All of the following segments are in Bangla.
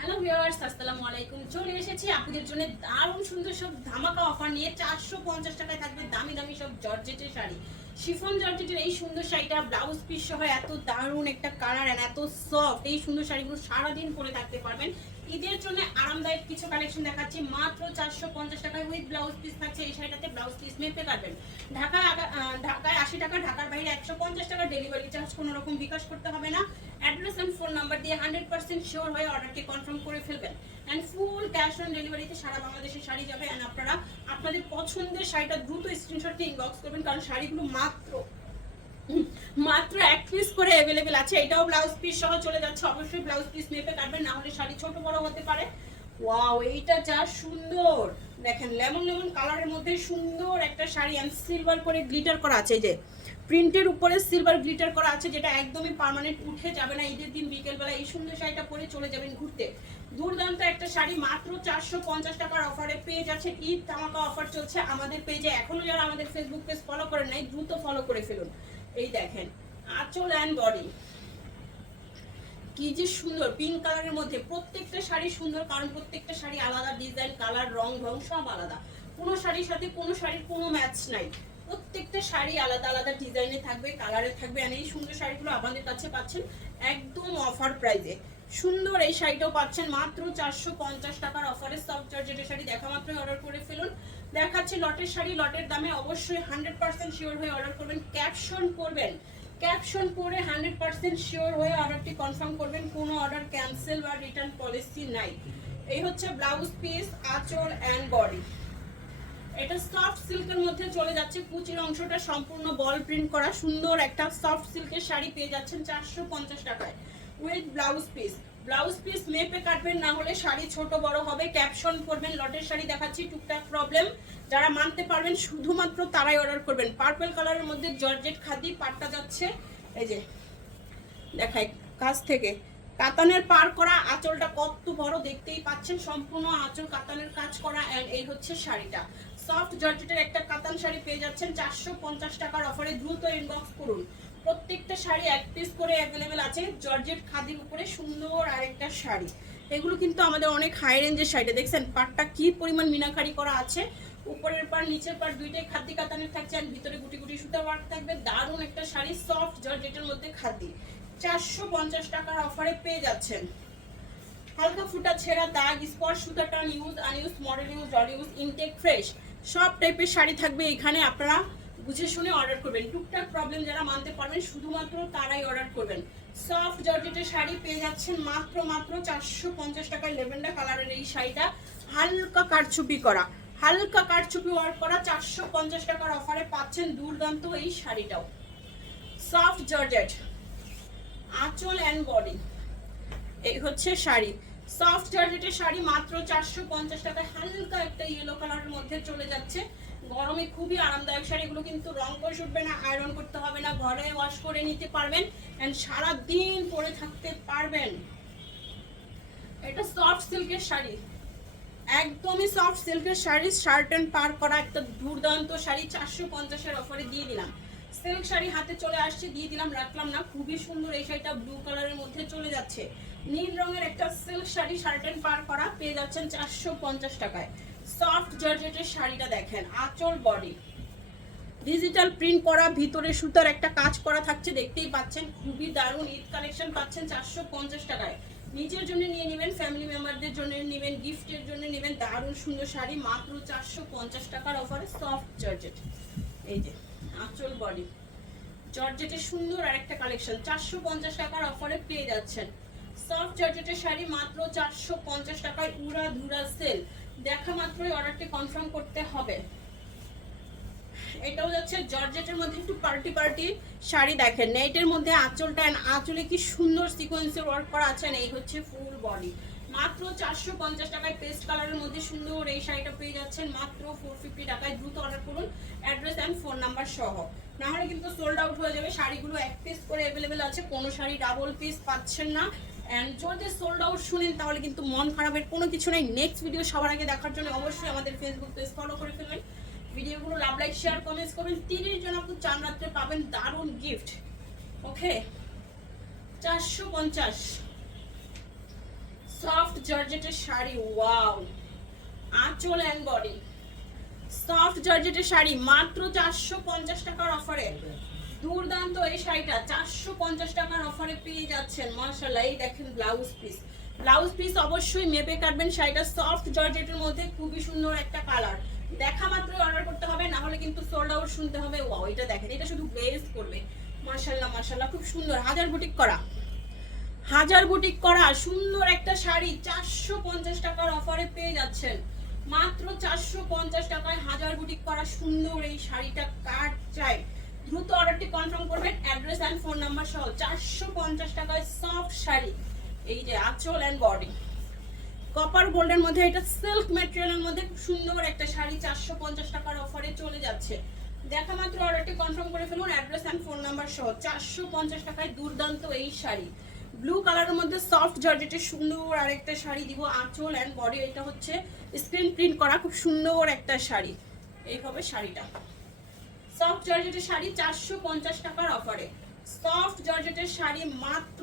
হ্যালো ভিউয়ার্স, আসসালামু আলাইকুম। চলে এসেছি আপনাদের জন্য দারুণ সুন্দর সব ধামাকা অফার নিয়ে। 450 টাকায় থাকবে দামি দামি সব জর্জেটের শাড়ি। শিফন জর্জেটের এই সুন্দর শাড়িটা ব্লাউজ পিস সহ এত দারুণ একটা কালার এন্ড এত সফট, এই সুন্দর শাড়িগুলো সারাদিন পরে থাকতে পারবেন। ঈদের জন্য আরামদায়ক কিছু কালেকশন দেখাচ্ছি মাত্র 450 টাকায় উইথ ব্লাউজ পিস থাকছে। এই শাড়িটাতে ব্লাউজ পিস মেপে কাটবেন। ঢাকায় 80 টাকা, ঢাকার বাইরে 150 টাকা ডেলিভারি চার্জ, কোনো রকম বিকাশ করতে হবে না। অ্যাড্রেস এন্ড ফোন নাম্বার দিয়ে 100% শিওর হয়ে অর্ডারটি কনফার্ম করে ফেলবেন। অ্যান্ড ফুল ক্যাশ অন ডেলিভারিতে সারা বাংলাদেশে শাড়ি যাবে। অ্যান্ড আপনারা আপনাদের পছন্দের শাড়িটা দ্রুত স্ক্রিনশটটি ইনবক্স করবেন, কারণ শাড়িগুলো মাত্র এক পিস করে অ্যাভেলেবেল আছে। এটাও ব্লাউজ পিস সহ চলে যাচ্ছে। অবশ্যই ব্লাউজ পিস মেপে কাটবেন, না হলে শাড়ি ছোট বড় হতে পারে। ওয়াও, এইটা যা সুন্দর দেখেন, লেমন লেমন কালারের মধ্যে সুন্দর একটা শাড়ি অ্যান্ড সিলভার করে গ্লিটার করা আছে। এই যে প্রিন্টের উপরে সিলভার গ্লিটার করা আছে, যেটা একদমই পার্মানেন্ট উঠে যাবে না। ঈদের দিন বিকেলবেলা এই সুন্দর শাড়িটা পরে চলে যাবেন ঘুরতে। দুর্দান্ত একটা শাড়ি মাত্র 450 টাকার অফারে পেয়ে যাচ্ছে। ঈদ ধামাকা অফার চলছে আমাদের পেজে। এখনো যারা আমাদের ফেসবুক পেজ ফলো করেন নাই, দ্রুত ফলো করে ফেলুন। এই দেখেন আঁচল অ্যান্ড বডি কি যে সুন্দর, পিঙ্ক কালারের মধ্যে। প্রত্যেকটা শাড়ি সুন্দর, কারণ প্রত্যেকটা শাড়ি আলাদা ডিজাইন, কালার, রং সব আলাদা। কোনো শাড়ির সাথে কোনো শাড়ির কোনো ম্যাচ নাই। প্রত্যেকটা শাড়ি আলাদা আলাদা ডিজাইনে থাকবে, কালারে থাকবে। আর এই সুন্দর শাড়িগুলো আমাদের কাছে পাচ্ছেন একদম অফার প্রাইসে। সুন্দর এই শাড়িটাও পাচ্ছেন মাত্র 450 টাকার অফারে। সফট জর্জেটের শাড়ি দেখা মাত্রই অর্ডার করে ফেলুন। দেখাচ্ছে লটের শাড়ি, লটের দামে। অবশ্যই 100% শিওর হয়ে অর্ডার করবেন, ক্যাপশন করবেন। ক্যাপশন করে 100% শিওর হয়ে অর্ডারটি কনফার্ম করবেন। কোনো অর্ডার ক্যান্সেল বা রিটার্ন পলিসি নাই। এই হচ্ছে ব্লাউজ পিস, আঁচল অ্যান্ড বডি। এটা সফট সিল্কের মধ্যে চলে যাচ্ছে। কুচির অংশটা সম্পূর্ণ বল প্রিন্ট করা সুন্দর একটা সফট সিল্কের শাড়ি পেয়ে যাচ্ছেন 450 টাকায় with blouse piece. Blouse piece মেপে কাটবেন, না হলে শাড়ি ছোট বড় হবে। ক্যাপশন করবেন। লটের শাড়ি দেখাচ্ছি, টুকটাক প্রবলেম। যারা মানতে পারবেন শুধুমাত্র তারাই অর্ডার করবেন। পার্পল কালারের মধ্যে জর্জেট খাদি, পাটটা যাচ্ছে এই যে দেখাই কাছ থেকে। কাতানের পার করা, আঁচলটা কত বড় দেখতেই পাচ্ছেন। সম্পূর্ণ আঁচল কাতানের কাজ করা। এন্ড এই হচ্ছে শাড়িটা। সফট জর্জেটের একটা কাতান শাড়ি পেয়ে যাচ্ছেন 450 টাকার অফারে। দ্রুত ইনবক্স করুন। প্রত্যেকটা শাড়ি এক পিস করে অ্যাভেলেবেল আছে। জর্জেট খাদির উপরে সুন্দর আরেকটা শাড়ি। এগুলো কিন্তু আমাদের অনেক হাই রেঞ্জের শাড়ি। দেখছেন পাটটা কি পরিমাণ মিনাকারি করা আছে। উপরের পার নিচের পার দুইটাই খাদি কাতানের থাকছে। আর ভিতরে গুটি গুটি সুতা ওয়ার্ক থাকবে। দারুণ একটা শাড়ি সফট জর্জেটের মধ্যে খাদি। 450 টাকার অফারে পেয়ে যাচ্ছেন। হালকা ফুটা ছেঁড়া, দাগ, স্পট, সুতাটা use, unused, model use, all use, intact, fresh সব টাইপের শাড়ি থাকবে এখানে। আপনারা বুঝে শুনে অর্ডার করবেন। টুকটাক প্রবলেম যারা মানতে পারবেন শুধুমাত্র তারাই অর্ডার করবেন। সফট জর্জেটের শাড়ি পেয়ে যাচ্ছেন মাত্র 450 টাকায়। লেভেন্ডার কালারের এই শাড়িটা হালকা কারচুপি করা, হালকা কারচুপি ওয়ার্ক করা 450 টাকার অফারে পাচ্ছেন দুর্দান্ত এই শাড়িটাও। সফট জর্জেট, আঁচল অ্যান্ড বডি। এই হচ্ছে শাড়ি। সফট জর্জেটের শাড়ি মাত্র 450 টাকায়। হালকা একটা ইয়েলো কালারের মধ্যে চলে যাচ্ছে। গরমে খুবই আরামদায়ক শাড়ি। এগুলো কিন্তু রং করে উঠবে না, আয়রন করতে হবে না, ঘরে ওয়াশ করে নিতে পারবেন এন্ড সারা দিন পরে থাকতে পারবেন। এটা সফট সিল্কের শাড়ি, একদমই সফট সিল্কের শাড়ি। শার্ট এন্ড পার করা একটা দুর্দান্ত শাড়ি 450-এর অফারে দিয়ে দিলাম। সিল্ক শাড়ি হাতে চলে আসছে, দিয়ে দিলাম, রাখলাম না। খুবই সুন্দর এই শাড়িটা ব্লু কালারের মধ্যে চলে যাচ্ছে। নীল রঙের একটা সিল্ক শাড়ি শার্ট এন্ড পার করা পেয়ে যাচ্ছেন 450 টাকায়। সফট জর্জেটের শাড়িটা দেখেন, আঁচল বডি ডিজিটাল প্রিন্ট করা, ভিতরে সুতার একটা কাজ করা থাকছে, দেখতেই পাচ্ছেন। খুবই দারুণ ঈদ কালেকশন পাচ্ছেন 450 টাকায়। নিজের জন্য নিয়ে নেবেন, ফ্যামিলি মেম্বারদের জন্য নেবেন, গিফটের জন্য নেবেন। দারুণ সুন্দর শাড়ি মাত্র 450 টাকার অফারে। সফট জর্জেট, এই যে আঁচল বডি জর্জেটের সুন্দর আরেকটা কালেকশন 450 টাকার অফারে পেয়ে যাচ্ছেন। সফট জর্জেটের শাড়ি মাত্র 450 টাকায়। উড়া ধুরা সেল, দেখা মাত্রই অর্ডারটি কনফার্ম করতে হবে। এটাও যাচ্ছে জর্জেটের মধ্যে একটু পার্টি পার্টি শাড়ি। দেখেন নেটের মধ্যে আঁচলটা, আঁচলে কি সুন্দর সিকোয়েন্সের ওয়ার্ক করা আছে। এই হচ্ছে ফুল বডি। মাত্র 450 টাকায় পেস্ট কালারের মধ্যে সুন্দর এই শাড়িটা পেয়ে যাচ্ছেন মাত্র 450 টাকায়। দ্রুত অর্ডার করুন, অ্যাড্রেস অ্যান্ড ফোন নাম্বার সহ, না হলে কিন্তু সোল্ড আউট হয়ে যাবে। শাড়িগুলো এক পিস করে অ্যাভেলেবেল আছে, কোনো শাড়ি ডাবল পিস পাচ্ছেন না। অ্যান্ড যদি সোল্ড আউট শুনেন তাহলে কিন্তু মন খারাপের কোনো কিছু নেই। নেক্সট ভিডিও সবার আগে দেখার জন্য অবশ্যই আমাদের ফেসবুক পেজ ফলো করে ফেলবেন। ভিডিওগুলো লাভ, লাইক, শেয়ার, কমেন্টস করবেন। 30 জন আপনি চান রাত্রে পাবেন দারুণ গিফট। ওকে, 450 সফট জর্জেটের শাড়ি, ওয়াও, আঁচল এন্ড বডি। সফট জর্জেটের শাড়ি মাত্র 450 টাকার অফারে। দুর্দান্ত এই শাড়িটা 450 টাকার অফারে পেয়ে যাচ্ছেন। মাশাআল্লাহ, এই দেখেন ব্লাউজ পিস। ব্লাউজ পিস অবশ্যই মেপে কাটবেন। শাড়িটা সফট জর্জেটের মধ্যে খুবই সুন্দর একটা কালার। দেখা মাত্র অর্ডার করতে হবে, না হলে কিন্তু সোল্ড আউট শুনতে হবে। ওয়াও, এটা দেখেন, এটা শুধু গ্লেজ করবে। মাশাআল্লাহ মাশাআল্লাহ, খুব সুন্দর। হাজার বুটিক করা, হাজার বুটিক করা সুন্দর একটা শাড়ি 450 টাকার অফারে পেয়ে যাচ্ছেন। মাত্র 450 টাকায় হাজার বুটিক করা সুন্দর এই শাড়িটা কার চাই দ্রুত অর্ডারটি কনফার্ম করবেন। অ্যাড্রেস এন্ড ফোন নাম্বার সহ 450 টাকায় সফট শাড়ি। এই যে আঁচল এন্ড বডি, কপার গোল্ডের মধ্যে, এটা সিল্ক ম্যাটেরিয়ালের মধ্যে খুব সুন্দর একটা শাড়ি 450 টাকার অফারে চলে যাচ্ছে। দেখা মাত্র অর্ডারটি কনফার্ম করে ফেলুন। অ্যাড্রেস এন্ড ফোন নাম্বার সহ 450 টাকায় দুর্দান্ত এই শাড়ি। ব্লু কালারের মধ্যে সফট জর্জেটের সুন্দর আরেকটা শাড়ি দিব। আঁচল এন্ড বডি, এটা হচ্ছে স্ক্রিন প্রিন্ট করা খুব সুন্দর একটা শাড়ি। এইভাবে শাড়িটা সফট জর্জেটের শাড়ি 450 টাকার অফারে। সফট জর্জেটের শাড়ি মাত্র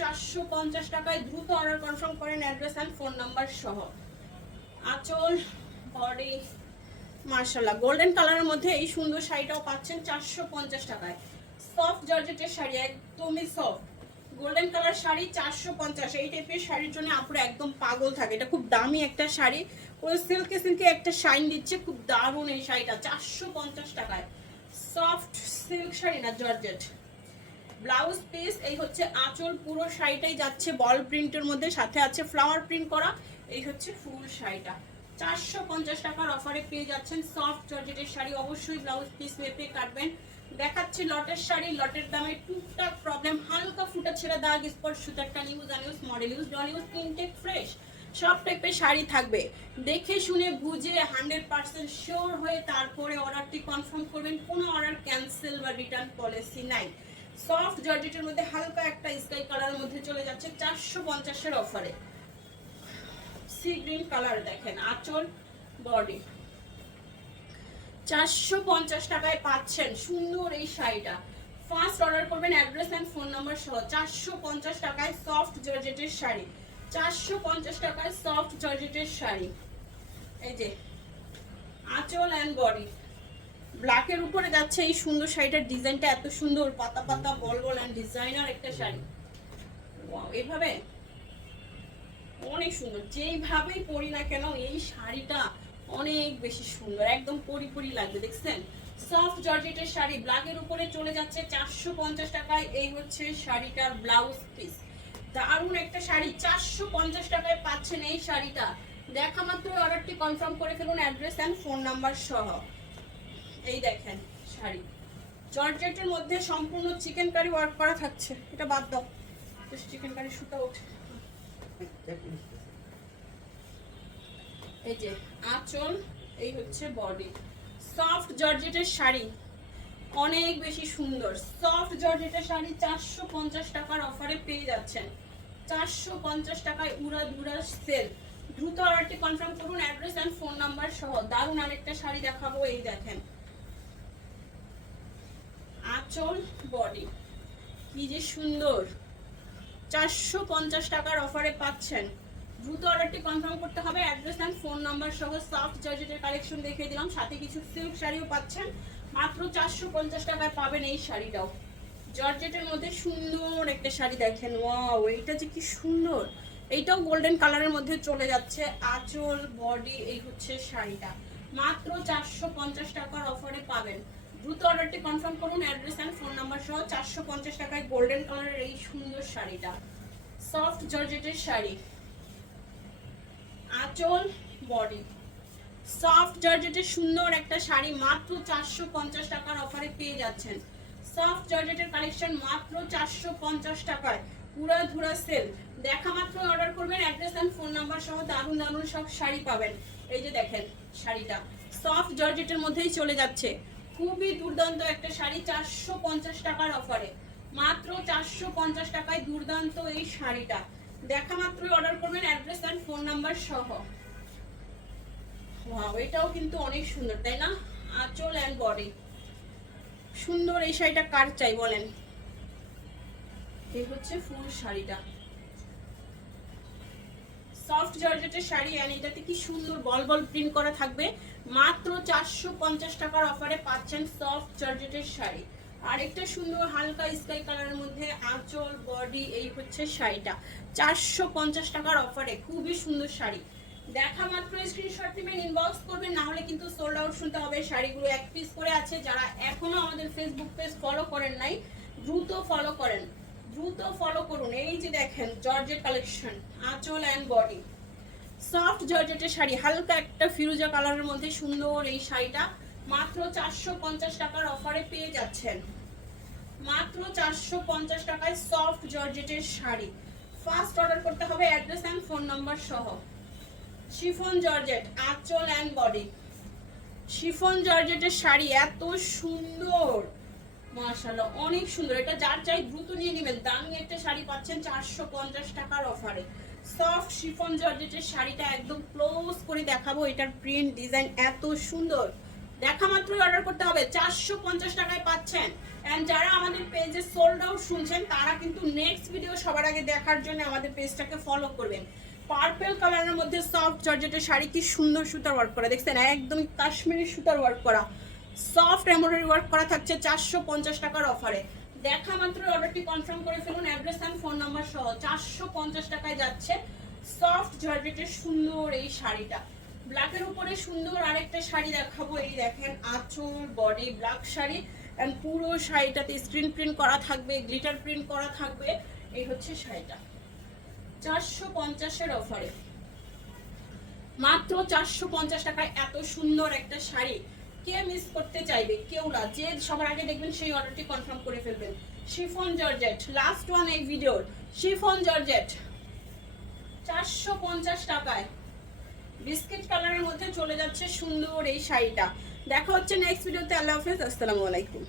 450 টাকায়। দ্রুত অর্ডার কনফার্ম করেন অ্যাড্রেস এন্ড ফোন নাম্বার সহ। আঁচল বডি, মাশাআল্লাহ, গোল্ডেন কালারের মধ্যে এই সুন্দর শাড়িটাও পাচ্ছেন 450 টাকায়। সফট জর্জেটের শাড়ি, একদমই সফট গোল্ডেন কালার শাড়ি 450। এই টাইপের শাড়ির জন্য আপুরা একদম পাগল থাকে। এটা খুব দামি একটা শাড়ি, ওই সিল্কে সিল্কে একটা শাইন দিচ্ছে, খুব দারুণ এই শাড়িটা 450 টাকায়। সফট সিল্ক শাড়ি না জর্জেট। ব্লাউজ পিস, এই হচ্ছে আঁচল, পুরো শাড়িটাই যাচ্ছে বল প্রিন্টের মধ্যে, সাথে আছে ফ্লাওয়ার প্রিন্ট করা। এই হচ্ছে ফুল শাড়িটা 450 টাকার অফারে পেয়ে যাচ্ছেন। সফট জর্জেটের শাড়ি অবশ্যই ব্লাউজ পিস মেপে কাটবেন। দেখাচ্ছি লটের শাড়ি। লটের দামে টুকটাক প্রবলেম, হালকা ফুটা ছেড়ে দাগ, স্পট সুতার টান, ইউজ আনইউজ, মডেল ইউজ, ডল ইউজ, ইনটেক ফ্রেশ, সব টাইপের শাড়ি থাকবে। দেখে শুনে বুঝে 100% শিওর হয়ে তারপরে অর্ডারটি কনফার্ম করবেন। কোনো অর্ডার ক্যান্সেল বা রিটার্ন পলিসি নাই। সফট জর্জেটের মধ্যে হালকা একটা স্কাই কালারের মধ্যে চলে যাচ্ছে 450 এর অফারে। সি গ্রিন কালার, দেখেন আঁচল বডি, 450 টাকায় পাচ্ছেন সুন্দর এই শাড়িটা। ফার্স্ট অর্ডার করবেন অ্যাড্রেস এন্ড ফোন নাম্বার সহ। 450 টাকায় সফট জর্জেটের শাড়ি, 450 টাকায় সফট জর্জেটের শাড়ি। এই যে আঁচল এন্ড বডি, ব্ল্যাকের উপরে যাচ্ছে এই সুন্দর শাড়িটার ডিজাইনটা এত সুন্দর, পাতা পাতা বল বল এন্ড ডিজাইনার একটা শাড়ি। ওয়াও, এইভাবে অনেক সুন্দর। যেইভাবেই পরি না কেন এই শাড়িটা অনেক বেশি সুন্দর, একদম পরি পরি লাগবে। দেখছেন সফট জর্জেটের শাড়ি ব্ল্যাকের উপরে চলে যাচ্ছে 450 টাকায়। এই হচ্ছে শাড়িটার ব্লাউজ পিস। দারুণ একটা শাড়ি 450 টাকায় পাচ্ছেন এই শাড়িটা। দেখা মাত্র অর্ডারটি কনফার্ম করে ফেলুন অ্যাড্রেস এন্ড ফোন নাম্বার সহ। এই দেখেন শাড়ি জর্জেটের মধ্যে সম্পূর্ণ চিকেন কারি ওয়ার্ক করা থাকছে। এটা বাদ দাও, চিকেন কারি সুতা ওঠে। এই যে আঁচল, এই হচ্ছে বডি। সফট জর্জেটের শাড়ি অনেক বেশি সুন্দর। সফট জর্জেটের শাড়ি 450 টাকার অফারে পেয়ে যাচ্ছেন। 450 টাকায় উড়া ধুরা সেল। দ্রুত অর্ডারটি কনফার্ম করুন অ্যাড্রেস এন্ড ফোন নাম্বার সহ। দারুণ আরেকটা শাড়ি দেখাবো, এই দেখেন আঁচল বডি, কি যে সুন্দর। 450 টাকার অফারে পাচ্ছেন। দ্রুত অর্ডারটি কনফার্ম করতে হবে অ্যাড্রেস এন্ড ফোন নাম্বার সহ। সফট জর্জেটের কালেকশন দেখিয়ে দিলাম, সাথে কিছু সিল্ক শাড়িও পাচ্ছেন। মাত্র 450 টাকায় পাবেন এই শাড়িটাও। জর্জেটের মধ্যে সুন্দর একটা শাড়ি দেখেন, ওয়াও, এইটা যে কি সুন্দর। এইটাও গোল্ডেন কালারের মধ্যে চলে যাচ্ছে। আঁচল বডি, এই হচ্ছে শাড়িটা। মাত্র 450 টাকার অফারে পাবেন। দ্রুত অর্ডারটি কনফার্ম করুন অ্যাড্রেস এন্ড ফোন নাম্বার সহ। 450 টাকায় গোল্ডেন কালারের এই সুন্দর শাড়িটা। সফট জর্জেটের শাড়ি, আঁচল বডি, সফট জর্জেটের সুন্দর একটা শাড়ি মাত্র 450 টাকার অফারে পেয়ে যাচ্ছেন। সফট জর্জেটের কালেকশন মাত্র 450 টাকায়, পুরা ধুরা সেল। দেখা মাত্র অর্ডার করবেন অ্যাড্রেস এন্ড ফোন নাম্বার সহ। দারুণ দারুণ সব শাড়ি পাবেন। এই যে দেখেন শাড়িটা সফট জর্জেটের মধ্যেই চলে যাচ্ছে। খুবই দুর্দান্ত একটা শাড়ি 450 টাকার অফারে। মাত্র 450 টাকায় দুর্দান্ত এই শাড়িটা। দেখা মাত্রই অর্ডার করবেন অ্যাড্রেস এন্ড ফোন নাম্বার সহ। ওয়াও, এটাও কিন্তু অনেক সুন্দর, তাই না? আঁচল এন্ড বডি সুন্দর। এই শাড়িটা কার চাই বলেন? এই হচ্ছে ফুল শাড়িটা। সফট জর্জেটের শাড়ি, আর এটাতে কি সুন্দর বল বল প্রিন্ট করা থাকবে। মাত্র 450 টাকার অফারে পাচ্ছেন সফট জর্জেটের শাড়ি। আর একটা সুন্দর হালকা স্কাই কালারের মধ্যে আঁচল বডি, এই হচ্ছে শাড়িটা 450 টাকার অফারে। খুবই সুন্দর শাড়ি। দেখা মাত্র স্ক্রিনশট নেবেন, ইনবক্স করবেন, না হলে কিন্তু সোল্ড আউট শুনতে হবে। শাড়িগুলো এক পিস করে আছে। যারা এখনো আমাদের ফেসবুক পেজ ফলো করেন নাই, দ্রুত ফলো করেন, দ্রুত ফলো করুন। এই যে দেখেন জর্জেট কালেকশন, আঁচল অ্যান্ড বডি, সফট জর্জেটের শাড়ি, হালকা একটা ফিরোজা কালারের মধ্যে সুন্দর এই শাড়িটা মাত্র 450 টাকার অফারে পেয়ে যাচ্ছেন। মাত্র 450 টাকায় সফট জর্জেটের শাড়ি। ফার্স্ট অর্ডার করতে হবে অ্যাড্রেস অ্যান্ড ফোন নাম্বার সহ। শিফন জর্জেট, আঁচল অ্যান্ড বডি, শিফন জর্জেটের শাড়ি এত সুন্দর, মাশাআল্লাহ অনেক সুন্দর। এটা যার চাই দ্রুত নিয়ে নেবেন। দামি একটা শাড়ি পাচ্ছেন 450 টাকার অফারে। সফট শিফন জর্জেটের শাড়িটা একদম ক্লোজ করে দেখাবো। এটার প্রিন্ট ডিজাইন এত সুন্দর, দেখা মাত্রই অর্ডার করতে হবে। 450 টাকায় পাচ্ছেন। এন্ড যারা আমাদের পেজে সোল্ড আউট শুনছেন, তারা কিন্তু নেক্সট ভিডিও সবার আগে দেখার জন্য আমাদের পেজটাকে ফলো করবেন। পার্পল কালারের মধ্যে সফট জর্জেটের শাড়ি, কি সুন্দর সুতার ওয়ার্ক করা, দেখছেন একদমই কাশ্মীরি সুতার ওয়ার্ক করা, সফট এমব্রয়ডারি ওয়ার্ক করা থাকছে 450 টাকার অফারে। দেখা মাত্র অর্ডারটি কনফার্ম করে ফেলুন অ্যাড্রেস এন্ড ফোন নাম্বার সহ। 450 টাকায় যাচ্ছে সফট জর্জেটের সুন্দর এই শাড়িটা। ব্ল্যাকের উপরে সুন্দর আরেকটা শাড়ি দেখাবো। এই দেখেন আঁচল বডি ব্ল্যাক শাড়ি, এন্ড পুরো শাড়িটাতে স্ক্রিন প্রিন্ট করা থাকবে, গ্লিটার প্রিন্ট করা থাকবে। এই হচ্ছে শাড়িটা 450-এর অফারে, মাত্র 450 টাকায় এত সুন্দর একটা শাড়ি। কে মিস করতে চাইবে? কেউ না। যে সবার আগে দেখবেন সেই অর্ডারটি কনফার্ম করে ফেলবেন। শিফন জর্জেট, লাস্ট ওয়ান এই ভিডিওর, শিফন জর্জেট 450 টাকায় বিস্কিট কালারের মধ্যে চলে যাচ্ছে সুন্দর এই শাড়িটা। দেখা হচ্ছে নেক্সট ভিডিওতে। আল্লাহ হাফেজ, আসসালামু আলাইকুম।